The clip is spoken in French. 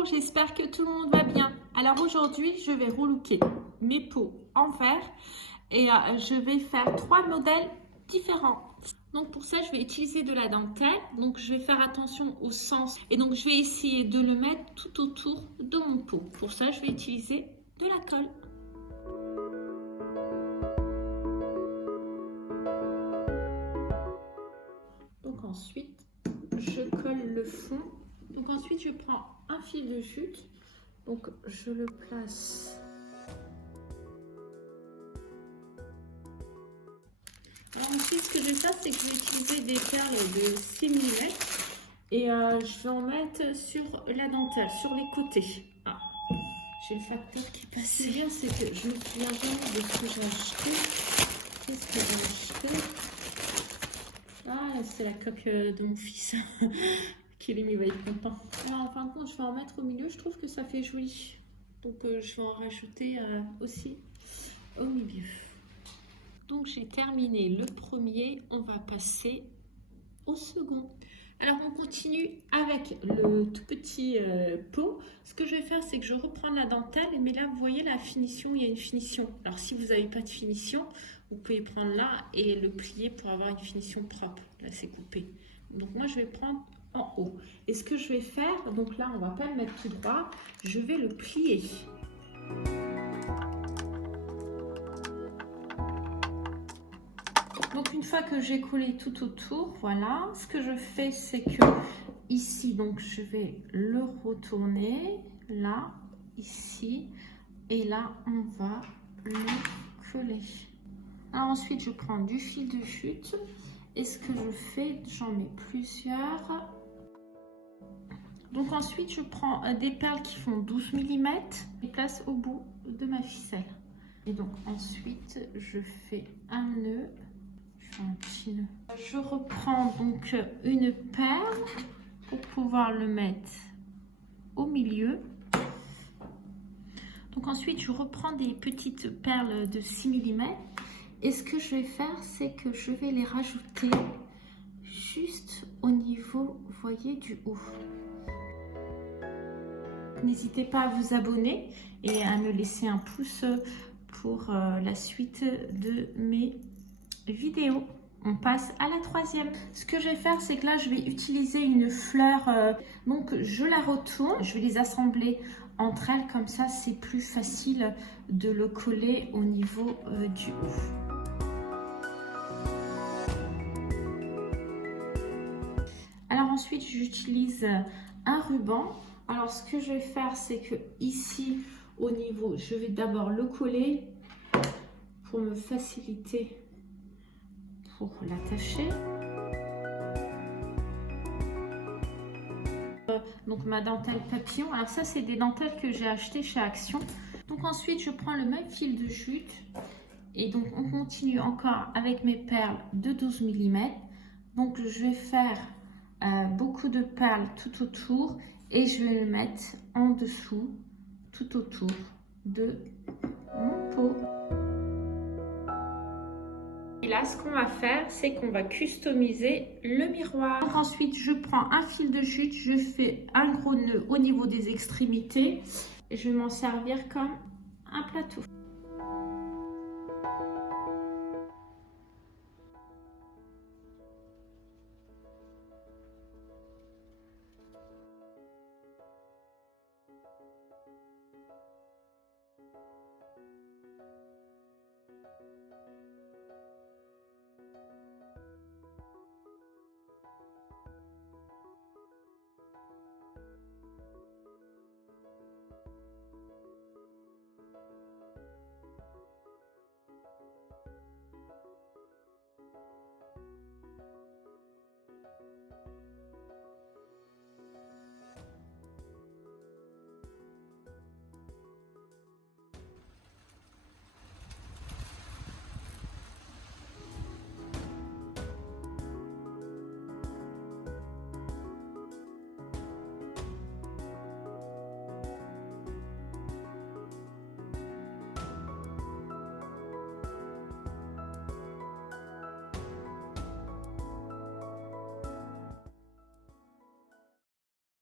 Bonjour, j'espère que tout le monde va bien. Alors aujourd'hui, je vais relooker mes pots en verre et je vais faire 3 modèles différents. Donc pour ça, je vais utiliser de la dentelle. Donc je vais faire attention au sens et donc je vais essayer de le mettre tout autour de mon pot. Pour ça, je vais utiliser de la colle. Donc ensuite, je colle le fond. Donc ensuite, je prends un fil de jute. Donc je le place. Alors ensuite, ce que je vais faire, c'est que je vais utiliser des perles de 6 mm et je vais en mettre sur la dentelle, sur les côtés. Ah, j'ai le facteur qui passe. Ce qui est bien, c'est que je ne me souviens jamais de ce que j'ai acheté. Qu'est-ce que j'ai acheté? Ah, c'est la coque de mon fils. Qu'il va être content. Alors en fin de compte, je vais en mettre au milieu. Je trouve que ça fait joli. Donc je vais en rajouter aussi au milieu. Donc j'ai terminé le premier. On va passer au second. Alors on continue avec le tout petit pot. Ce que je vais faire, c'est que je reprends la dentelle. Mais là, vous voyez la finition, il y a une finition. Alors si vous n'avez pas de finition, vous pouvez prendre là et le plier pour avoir une finition propre. Là, c'est coupé. Donc moi, je vais prendre en haut. Et ce que je vais faire, donc là, on va pas le mettre tout droit. Je vais le plier. Donc une fois que j'ai collé tout autour, voilà, ce que je fais, c'est que ici, donc je vais le retourner, là, ici, et là, on va le coller. Alors ensuite, je prends du fil de jute, et ce que je fais, j'en mets plusieurs. Donc ensuite, je prends des perles qui font 12 mm, et place au bout de ma ficelle. Et donc ensuite, je fais un nœud. Un petit nœud. Je reprends donc une perle pour pouvoir le mettre au milieu. Donc ensuite je reprends des petites perles de 6 mm et ce que je vais faire, c'est que je vais les rajouter juste au niveau, vous voyez, du haut. N'hésitez pas à vous abonner et à me laisser un pouce pour la suite de mes vidéo. On passe à la troisième. Ce que je vais faire, c'est que là, je vais utiliser une fleur. Donc, je la retourne. Je vais les assembler entre elles. Comme ça, c'est plus facile de le coller au niveau du haut. Alors ensuite, j'utilise un ruban. Alors, ce que je vais faire, c'est que ici, au niveau, je vais d'abord le coller pour me faciliter pour l'attacher. Donc ma dentelle papillon. Alors ça, c'est des dentelles que j'ai achetées chez Action. Donc ensuite, je prends le même fil de jute. Et donc on continue encore avec mes perles de 12 mm. Donc je vais faire beaucoup de perles tout autour. Et je vais le mettre en dessous, tout autour de mon pot. Et là, ce qu'on va faire, c'est qu'on va customiser le miroir. Donc ensuite, je prends un fil de jute, je fais un gros nœud au niveau des extrémités et je vais m'en servir comme un plateau.